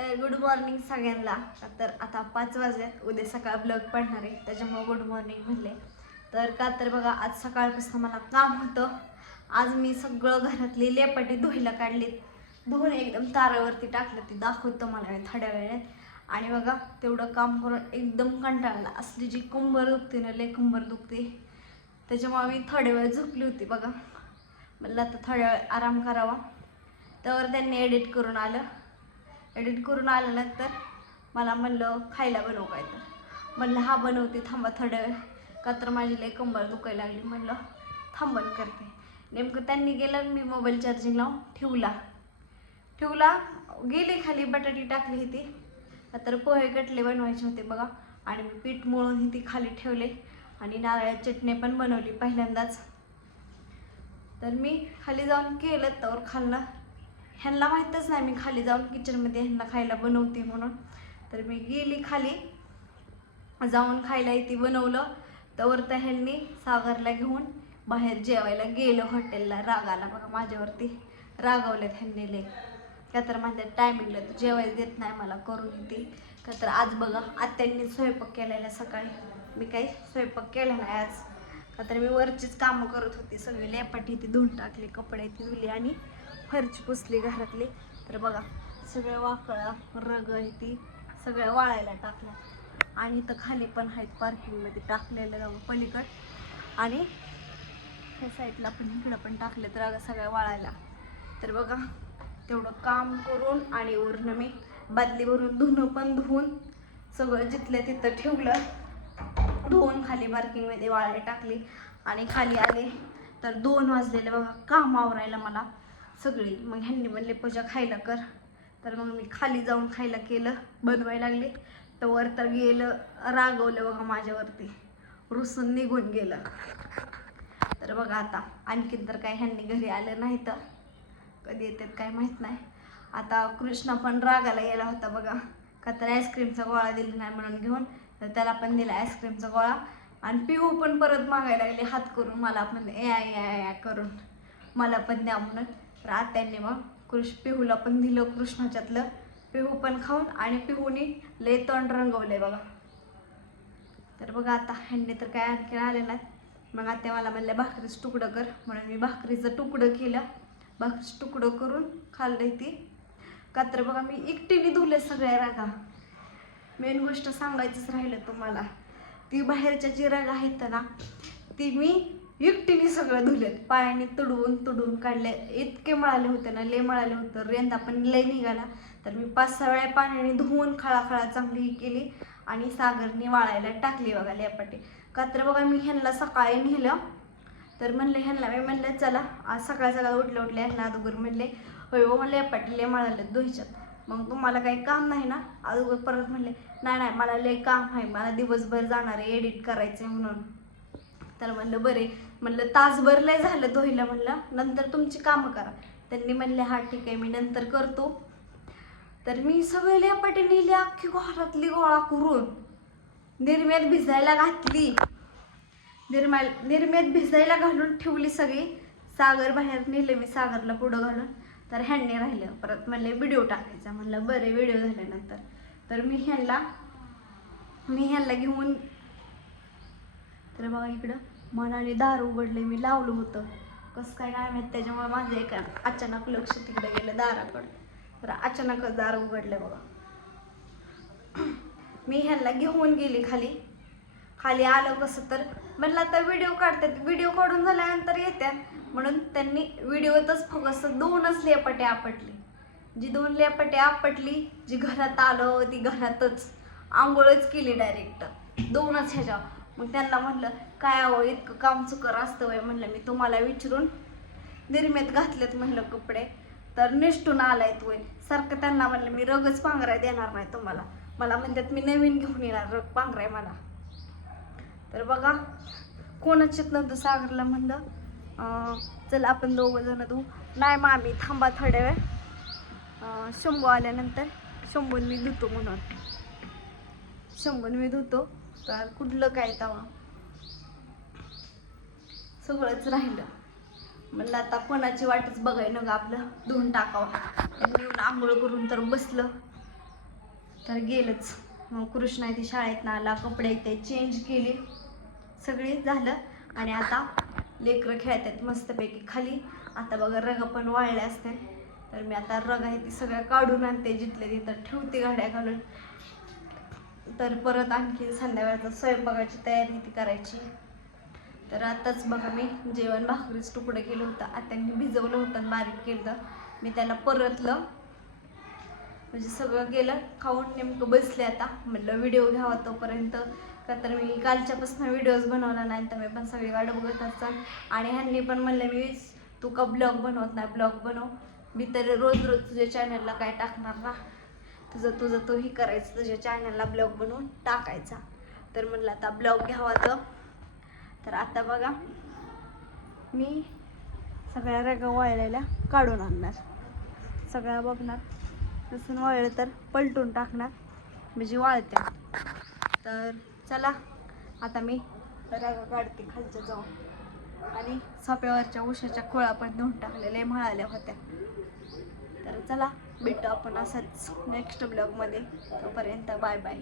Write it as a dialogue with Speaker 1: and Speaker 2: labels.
Speaker 1: तर good morning सगळ्यांना. तर आता पाच वाजल्यात उद्या सकाळ ब्लॉग पडणार आहे. त्याच्यामुळे गुड मॉर्निंग म्हणले. तर का तर बघा आज सकाळपासून मला काम होतं. आज मी सगळं घरातली लेपाटी धुईला काढलीत. धुवून एकदम तारावरती टाकलं. ती दाखवतो मला थोड्या वेळेत आणि बघा तेवढं काम करून एकदम कंटाळला. असली जी कंबर दुखते ना लय कंबर दुखते. त्याच्यामुळे मी थोड्या वेळ झोपली होती बघा. म्हणलं आता थोड्या वेळ आराम करावा. त्यावर त्यांनी एडिट करून आलं. एडिट करून आल्यानंतर मला म्हणलं खायला बनव काय तर. म्हणलं हा बनवते थांबा थोड्या वेळ. का तर माझी लय कंबर दुखायला लागली. म्हणलं थांबण करते. नेमकं त्यांनी गेलं मी मोबाईल चार्जिंग लावून ठेवला. ठेवला गेली खाली बटाटी टाकली होती तर पोहे कटले बनवायचे होते बघा. आणि मी पीठ मळून ती खाली ठेवले. आणि नारळाची चटणी पण बनवली पहिल्यांदाच. तर मी खाली जाऊन केलं तर खाल्लं. ह्यांना माहीतच नाही मी खाली जाऊन किचनमध्ये ह्यांना खायला बनवते म्हणून. तर मी गेली खाली जाऊन खायला इथे बनवलं. तर तर ह्यांनी सागरला घेऊन बाहेर जेवायला गेलं हॉटेलला. रागाला बघा माझ्यावरती. रागावलेत ह्यांनी लय. का तर माझ्या टायमिंगला तू जेवायला देत नाही मला करून येते का तर आज बघा आत्यांनी स्वयंपाक केलेला सकाळी. मी काही स्वयंपाक केला नाही आज. का तर मी वरचीच कामं करत होती सगळी. लेपाटी ती धुवून टाकली कपडे ती धुली आणि फरची पुसली घरातली. तर बघा सगळं वाकळं रग आहे ती सगळं वाळायला टाकलं आणि इथं खाली पण आहेत पार्किंगमध्ये टाकलेलं पलीकड. आणि ह्या साईडला पण इकडं पण टाकले तर अगं सगळ्या वाळायला. तर बघा तेवढं काम करून आणि वरून मी बादली भरून धुणं पण धुवून सगळं जिथलं तिथं ठेवलं धुवून खाली पार्किंगमध्ये वाळायला टाकली. आणि खाली आले तर दोन वाजलेले बघा काम आवरायला मला. सगळी. मग ह्यांनी म्हणले पूजा खायला कर. तर मग मी खाली जाऊन खायला केलं बनवायला लागले. तर वर तर गेलं रागवलं बघा माझ्यावरती. रुसून निघून गेलं. तर बघा आता आणखीन तर काय ह्यांनी घरी आलं नाही तर. कधी येतात काय माहीत नाही. आता कृष्णा पण रागाला गेला होता बघा. का तर आईस्क्रीमचा गोळा दिला नाही म्हणून घेऊन. तर त्याला पण दिला आईस्क्रीमचा गोळा. आणि पिऊ पण परत मागायला लागले हात करून. मला पण या या या करून. मला पण द्या म्हणून. तर आत्यांनी मग कृष पिहूला पण दिलं कृष्णाच्यातलं. पिहू पण खाऊन आणि पिहूनी लय तोंड रंगवले बघा. तर बघा आता ह्यांनी तर काय आणखी आले नाहीत मग आता मला म्हणलं भाकरीचं तुकडं कर. म्हणून मी भाकरीचं तुकडं केलं. भाकरीचं तुकडं करून खाल्लं ती. का तर बघा मी एकटीने धुले सगळ्या रागा. मेन गोष्ट सांगायचंच राहिलं तुम्हाला. ती बाहेरच्या जी राग आहेत ना ती मी एकटीने सगळं धुलेत. पायाने तुडवून तुडवून काढले. इतके मळाले होते ना लय मळाले होतं. रेंदा पण लय निघाला. तर मी पाच सहा वेळा पाण्याने धुवून खळाखळा चांगली केली आणि सागरने वाळायला टाकली बघा लेपाटी. का तर बघा मी ह्यांना सकाळी नेलं. तर म्हणलं ह्यांना मी म्हणलं चला आज सकाळ सकाळ उठल्या उठले ह्यांना अगोदर म्हणले होय हो म्हणले लेपाटी लय मळाले धुईच्यात मग तुम्हाला काही काम नाही ना? अगोदर परत म्हणले नाही नाही मला लय काम आहे. मला दिवसभर जाणार आहे एडिट करायचं आहे म्हणून. तर म्हणलं बरे. म्हणलं तासभर लय झालं धुईला म्हणलं. नंतर तुमची कामं करा. त्यांनी म्हणले हा ठीक आहे मी नंतर करतो. तर मी सगळे लेपाटी नेली अख्खी घरातली गोळा करून. निर्म्यात भिजायला घातली. निर्मा निर्म्यात भिजायला घालून ठेवली सगळी. सागर बाहेर नेले मी सागरला पुढं घालून. तर ह्यांनी राहिलं. परत म्हणले व्हिडिओ टाकायचा. म्हणलं बरे व्हिडिओ झाल्यानंतर. तर मी ह्यांना मी ह्यांना घेऊन तर बघा इकडं. मनाने दार उघडले मी लावलं होतं. कसं काय काय माहीत त्याच्यामुळे माझं एक अचानक लक्ष तिकडे गेलं दाराकडं. तर अचानकच दार उघडले बघा. मी ह्यांना घेऊन गेली खाली. खाली आलं कसं तर म्हणलं आता व्हिडिओ काढतात. व्हिडिओ काढून झाल्यानंतर येत्यात. म्हणून त्यांनी व्हिडिओतच फोकस दोनच लेपटे आपटली. जी दोन लेपटे आपटली जी घरात आलं ती घरातच आंघोळच केली डायरेक्ट दोनच ह्याच्या मग त्यांना म्हणलं काय अहो इतकं काम चुकर असतं वय म्हणलं मी तुम्हाला विचारून निर्मेत घातलेत म्हणलं कपडे. तर निष्ठून आलाय तू सारखं त्यांना म्हणलं मी रगच पांघराय देणार नाही तुम्हाला. मला म्हणतात मी नवीन घेऊन येणार रग पांघराय मला. तर बघा कोणाच्यात नव्हतं सागरला म्हणलं चल आपण दोघं जण तू नाही मामी थांबा थोड्या वेळ. शंभू आल्यानंतर शंभून मी धुतो म्हणून. शंभून मी धुतो. तर कुठलं काय तवा? सगळंच राहिलं. म्हणलं आता कोणाची वाटच बघाय न ग आपलं धुवून टाकावं. येऊन आंघोळ करून तर बसलं. तर गेलंच. मग कृष्णा इथे शाळेत आला कपडे इथे चेंज केले. सगळे झालं. आणि आता लेकरं खेळत आहेत मस्तपैकी खाली. आता बघा रग पण वाळले असते तर मी आता रग आहे ती सगळ्या काढून आणते जिथले तिथं. ठेवते गाड्या घालून. तर परत आणखी संध्याकाळचा स्वयंपाकाची तयारी ती करायची. तर आताच बघा मी जेवण भाकरीच तुकडं केलं होतं. आत्यांनी भिजवलं होतं आणि बारीक केलं. मी त्याला परतलं. म्हणजे सगळं गेलं. खाऊन नेमकं बसले आता. म्हटलं व्हिडिओ घ्यावा तोपर्यंत. का तर मी कालच्यापासून व्हिडिओज बनवला नाही तर मी पण सगळी वाट बघत असतात आणि ह्यांनी पण म्हणलं मी तू का ब्लॉग बनवत नाही? ब्लॉग बनव. मी तर रोज रोज तुझ्या चॅनलला काय टाकणार ना? तुझं तुझं तूही करायचं तुझ्या चॅनलला ब्लॉग बनवून टाकायचा. तर म्हणलं आता ब्लॉग घ्यावाचं तर आता बघा मी सगळ्या रेगा वाळलेल्या काढून आणणार. सगळ्या बघणार. लसूण वाळलं तर पलटून टाकणार. म्हणजे वाळते तर चला आता मी रेगा काढते खालच्या जाऊन. आणि सोप्यावरच्या उशाच्या खोळा पण धुवून टाकलेल्या म्हणाल्या होत्या. तर चला भेटू आपण असंच नेक्स्ट ब्लॉगमध्ये तोपर्यंत बाय बाय